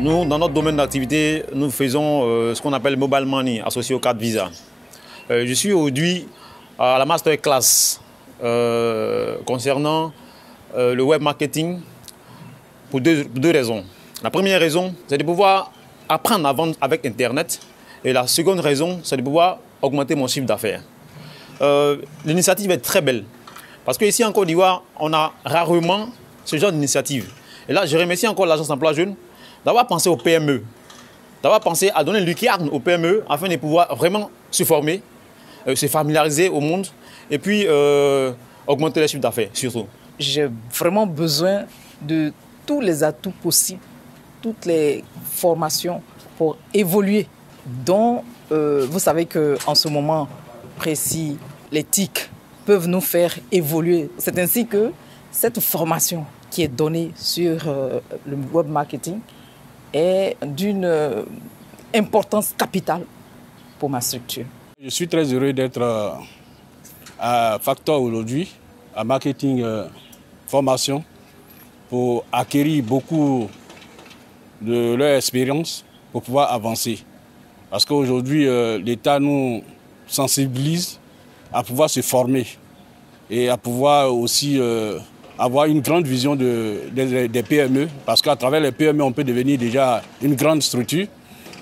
Nous, dans notre domaine d'activité, nous faisons ce qu'on appelle Mobile Money, associé aux cartes Visa. Je suis aujourd'hui à la masterclass concernant le web marketing pour deux raisons. La première raison, c'est de pouvoir apprendre à vendre avec Internet. Et la seconde raison, c'est de pouvoir augmenter mon chiffre d'affaires. L'initiative est très belle. Parce qu'ici en Côte d'Ivoire, on a rarement ce genre d'initiative. Et là, je remercie encore l'Agence d'emploi jeune d'avoir pensé aux PME, d'avoir pensé à donner une lucarne aux PME afin de pouvoir vraiment se former, se familiariser au monde et puis augmenter les chiffres d'affaires surtout. J'ai vraiment besoin de tous les atouts possibles, toutes les formations pour évoluer. Donc, vous savez qu'en ce moment précis, les TIC peuvent nous faire évoluer. C'est ainsi que cette formation qui est donnée sur le web marketing est d'une importance capitale pour ma structure. Je suis très heureux d'être à Factor aujourd'hui, à Marketing Formation, pour acquérir beaucoup de leur expérience pour pouvoir avancer. Parce qu'aujourd'hui, l'État nous sensibilise à pouvoir se former et à pouvoir aussi avoir une grande vision des PME, parce qu'à travers les PME, on peut devenir déjà une grande structure.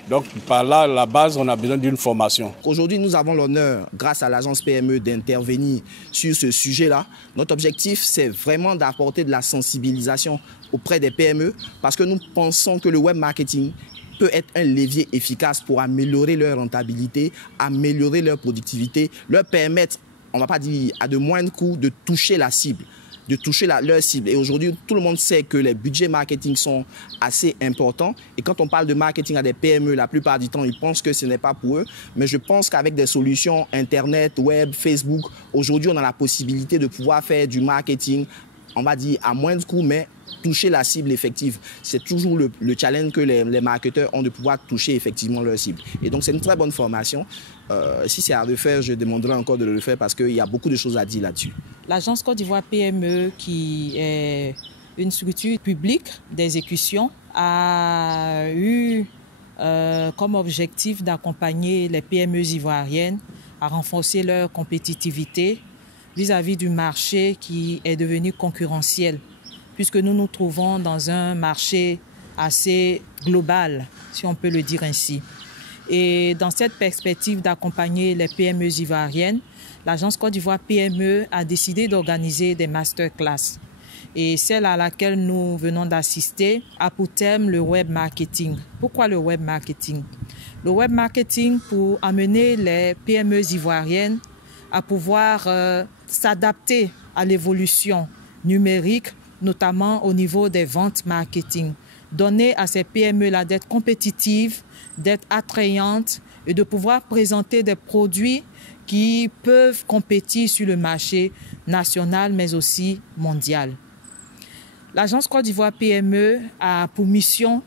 Donc par là, la base, on a besoin d'une formation. Aujourd'hui, nous avons l'honneur, grâce à l'agence PME, d'intervenir sur ce sujet-là. Notre objectif, c'est vraiment d'apporter de la sensibilisation auprès des PME, parce que nous pensons que le web marketing peut être un levier efficace pour améliorer leur rentabilité, améliorer leur productivité, leur permettre, on ne va pas dire à de moindres coûts, de toucher la cible. De toucher leur cible. Et aujourd'hui, tout le monde sait que les budgets marketing sont assez importants. Et quand on parle de marketing à des PME, la plupart du temps, ils pensent que ce n'est pas pour eux. Mais je pense qu'avec des solutions Internet, Web, Facebook, aujourd'hui, on a la possibilité de pouvoir faire du marketing, on va dire, à moindre coût, mais toucher la cible effective. C'est toujours le challenge que les marketeurs ont de pouvoir toucher effectivement leur cible. Et donc, c'est une très bonne formation. Si c'est à refaire, je demanderai encore de le refaire parce qu'il y a beaucoup de choses à dire là-dessus. L'Agence Côte d'Ivoire PME, qui est une structure publique d'exécution, a eu comme objectif d'accompagner les PME ivoiriennes à renforcer leur compétitivité vis-à-vis du marché qui est devenu concurrentiel, puisque nous nous trouvons dans un marché assez global, si on peut le dire ainsi. Et dans cette perspective d'accompagner les PME ivoiriennes, l'Agence Côte d'Ivoire PME a décidé d'organiser des masterclass. Et celle à laquelle nous venons d'assister a pour thème le web marketing. Pourquoi le web marketing? Le web marketing pour amener les PME ivoiriennes à pouvoir s'adapter à l'évolution numérique, notamment au niveau des ventes marketing. Donner à ces PME-là d'être compétitives, d'être attrayantes et de pouvoir présenter des produits qui peuvent compétir sur le marché national mais aussi mondial. L'Agence Côte d'Ivoire PME a pour mission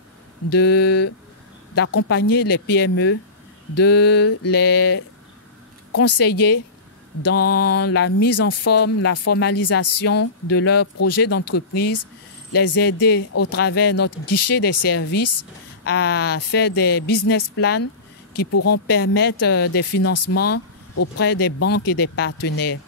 d'accompagner les PME, de les conseiller dans la mise en forme, la formalisation de leurs projets d'entreprise, les aider au travers de notre guichet des services à faire des business plans qui pourront permettre des financements auprès des banques et des partenaires.